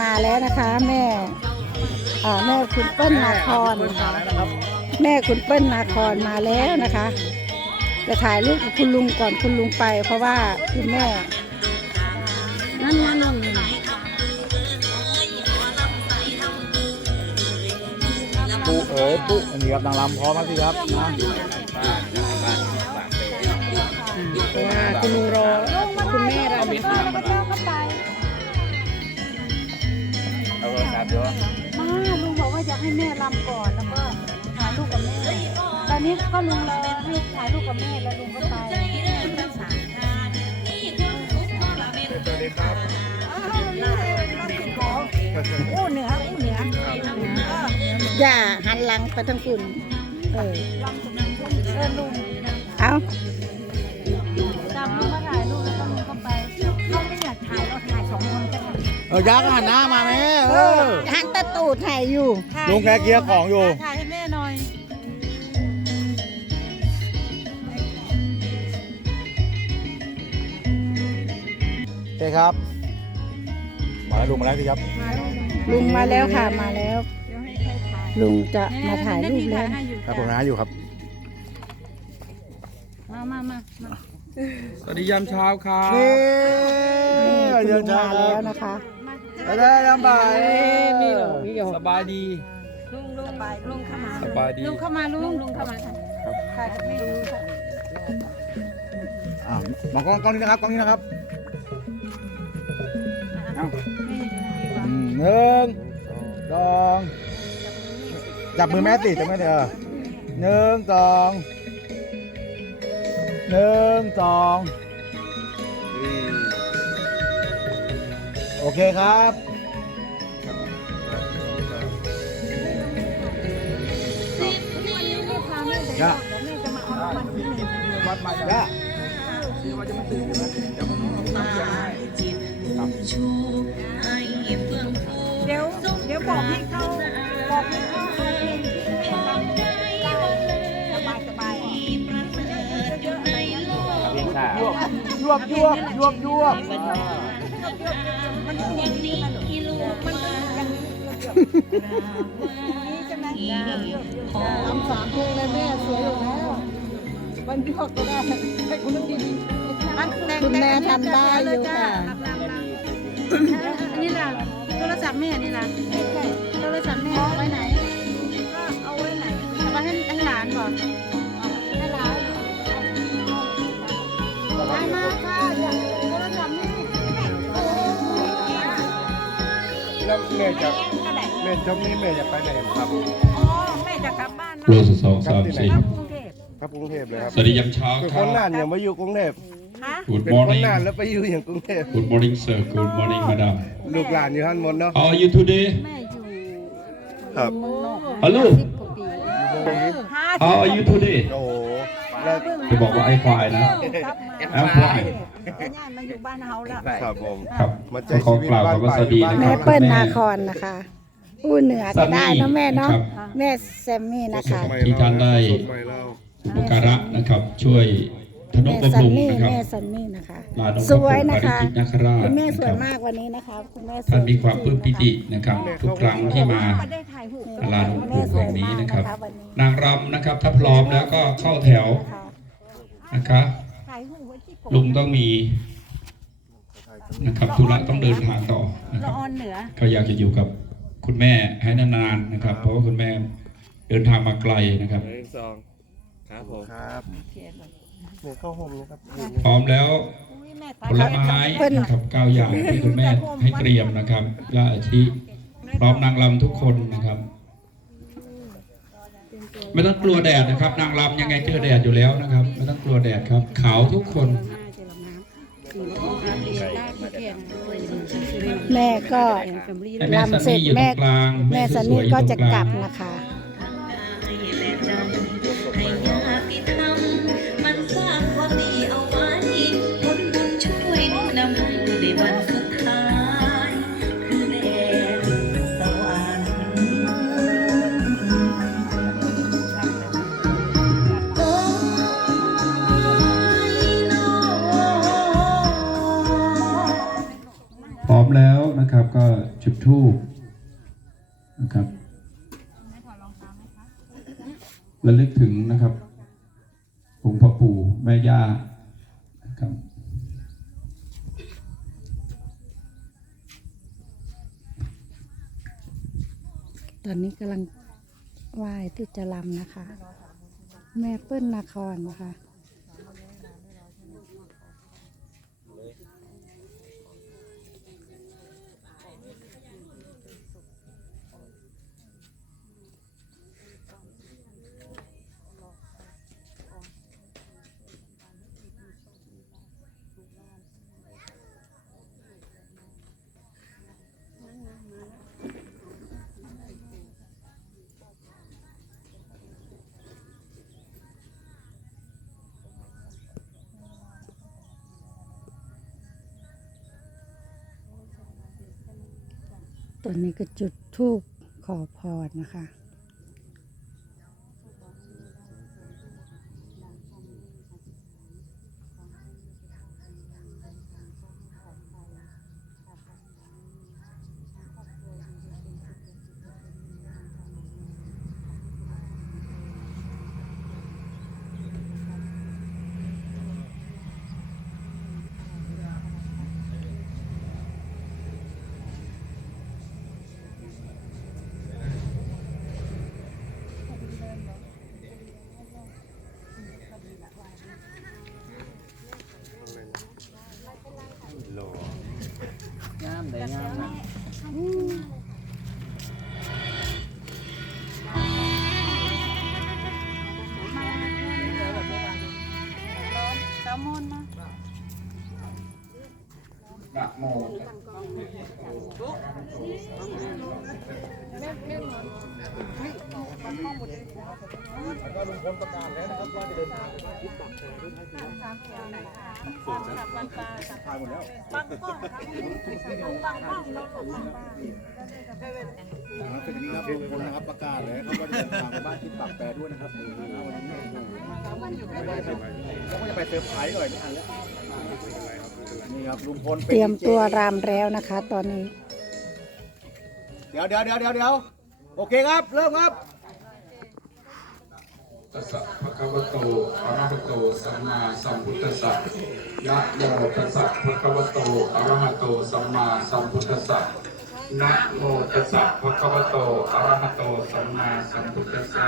มาแล้วนะคะ แม่อ่าแม่คุณเปิ้ลนาครนะคะแม่คุณเปิ้ลนาครมาแล้วนะคะ จะถ่ายรูปกับคุณลุงก่อนคุณลุงไป เพราะว่าคุณแม่นั่นนั่นนั่นปุ๊เอ๋ยปุ๊อันนี้ครับนางรำพร้อมแล้วสิครับนะเพราะว่าคุณลุงรอคุณแม่เรา เอาเลยครับเดี๋ยวมาลุงบอกว่าอยากให้แม่รำก่อนแล้วก็ถ่ายรูปกับแม่ตอนนี้ก็ลุงรอให้ถ่ายรูปกับแม่แล้วลุงก็ไปสวัสดีครับอู้เหนืออู้เหนืออย่าหันหลังไปทางคุณเออเออลุงเอา เออยักษ์หันหน้ามาไหมเออหันตะตูดถ่ายอยู่ ลุงแกเกียร์ของอยู่ถ่ายให้แม่หน่อย โอเคครับ มาแล้วลุงมาแล้วสิครับ ลุงมาแล้วค่ะมาแล้ว ลุงจะมาถ่ายรูปแล้วครับผมนะอยู่ครับ มามามามาสวัสดียามเช้าครับนี่นี่คุณเดิลุนงทางมาแล้แล้ววนะคะ ได้ลำบากสบายดี ลุงลุงลุงเข้ามาสบายดี ลุงเข้ามาลุงลุงเข้ามาค่ะถ่ายกับแม่ลุงค่ะอะมองกล้องกล้องนี้นะครับกล้องนี้นะครับแม่อยู่ไหนวะอืมหนึ่งสองจับมือแม่สิจับมือเถอะหนึ่งสองหนึ่งสอง โอเคครับย่าย่าเดี๋ยวเดี๋ยวบอกให้เขาบอกให้เขาเอาเพลงที่แม่ทำได้สบายสบายๆเยอะๆอะไรอย่างเงี้ยวบยวบยวบยวบ องอย่างนี้มันต้องอย่างนี้ใช่ไหมทำสามเพลงเลยแม่สวยอยู่แล้ววันยกก็ได้ให้คุณลุงดีมันคุณแม่ทำได้อยู่ค่ะอันนี้ล่ะโทรศัพท์แม่นี่ล่ะโทรศัพท์แม่เอาไว้ไหนเอาไว้ไหนเอาไว้ให้หลานก่อน แล้วแม่จะแม่จบนี้แม่จะไปไหนครับ อ๋อแม่จะกลับบ้านโลสุดสองสามสี่กลับกรุงเทพครับกรุงเทพเลยครับสวัสดียามเช้าเป็นคครันบน่านยังมาอยู่กรุงเทพฮะ Good เป็นคน morning น่านแล้วไปอยู่อย่างกรุงเทพ Good morning sir Good morning madam ลูกหลานอยู่ท่านมนเนาะ How are you today แม่อยู่ครับ Hello สิบกว่าปี ห้า How are you today โอ้โห แล้วจะบอกว่าไอ้ควายนะ แอมควายย่านมาอยู่บ้านเฮาแล้วครับผมครับมาใจขอกล่าวคำว่าสวัสดีนะคแม่รับเปิ้ลนาครนะคะอู้เหนือก็ได้เนอะแม่เนาะครับแม่แซมมี่นะคะที่ท่านได้อุปการะนะครับช่วย ธนแม่บซันำรุงนี่นะครับแม่ซันนี่นะคะลาน้องสวยนะคะปาริจิตนาคราชคุณแม่สวยนะครับมากวันนี้นะคะคุณแม่สวยท่านมีความปจริลื้งมๆปิตินะครับ ทุกครั้งที่มาก็ได้ถ่ายรูปลานหลวงปู่แห่งนี้นะครับวันนี้นางรำนะครับถ้าพร้อมแล้วก็เข้าแถวค่ะนะครับถ่ายรูปไว้ที่กลุงต้องมีนะครับธุระต้องเดินทางต่อนะคละรับออนเหนือก็อยากจะอยู่กับคุณแม่ให้นานๆนะครับ เพราะว่าคุณแม่เดินทางมาไกลนะครับหนึ่งสองครับผมครับ เนี่ยเข้าห่มนะครับพร้อมแล้วอุ้ยแม่ผลไม้นะครับเก้าอย่างที่คุณแม่ให้เตรียมนะครับยาอาชิพร้อมนางรำทุกคนนะครับ ไม่ต้องกลัวแดดนะครับ นางรำยังไงเจอแดดอยู่แล้วนะครับ ไม่ต้องกลัวแดดครับ ขาวทุกคน แม่ก็ให้แม่ซันรำเสร็จนี่อยู่ตแม่รงกลางแม่ซันสวนี่ยๆอยู่ก็ตรจะงกกลัลาบงนะคะ แล้วนะครับก็จุดธูปนะครับระลึกถึงนะครับองค์พระปู่แม่ย่านะครับตอนนี้กำลังไหว้ที่จะลำนะคะ แม่เปิ้ลนครนะคะ ตอนนี้ก็จุดทูบขอพรนะคะ ง ล้องเราหลบนะครับเป็นอย่างนี้ครับลุงพลนะครับประกาศเลยครับว่าจะเดินทางไปบ้านที่ปากแปรด้วยนะครับวันนี้แล้วก็จะไปเซอร์ไพรส์หน่อยนี่อันแล้ว นี่ครับลุงพลเตรียมตัวรำแล้วนะคะ ตอนนี้ เดี๋ยวเดี๋ยวเดี๋ยวเดี๋ยวเดี๋ยวโอเคครับเริ่มครับ ตัสสะภะคะวะโตอะระหะโตสัมมาสัมพุทธัสสะนะโมตัสสะภะคะวะโตอะระหะโตสัมมาสัมพุทธัสสะนะโมตัสสะภะคะวะโตอะระหะโตสัมมาสัมพุทธัสสะ